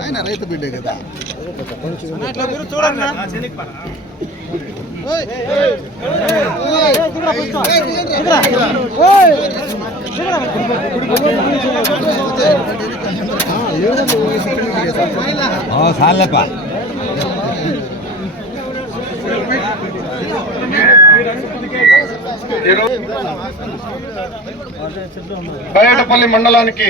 ఆయన రైతు బిడ్డే కదా. సార్లేపా బయటపల్లి మండలానికి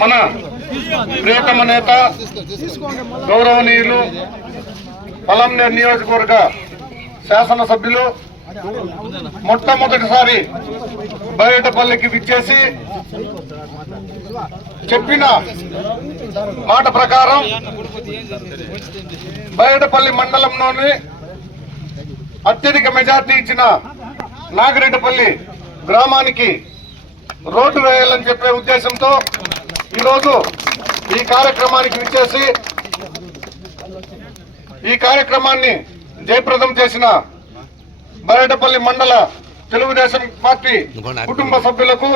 మన ప్రియతమ నేత గౌరవనీయులు పలంనేరు నియోజకవర్గ శాసనసభ్యులు మొట్టమొదటిసారి బయటపల్లికి విచ్చేసి చెప్పిన మాట ప్రకారం బయటపల్లి మండలంలోని అత్యధిక మెజార్టీ ఇచ్చిన నాగిరెడ్డిపల్లి గ్రామానికి రోడ్డు వేయాలని చెప్పే ఉద్దేశంతో ఈరోజు ఈ కార్యక్రమానికి విచ్చేసి ఈ కార్యక్రమాన్ని జయప్రదం చేసిన బయటపల్లి మండల తెలుగుదేశం పార్టీ కుటుంబ సభ్యులకు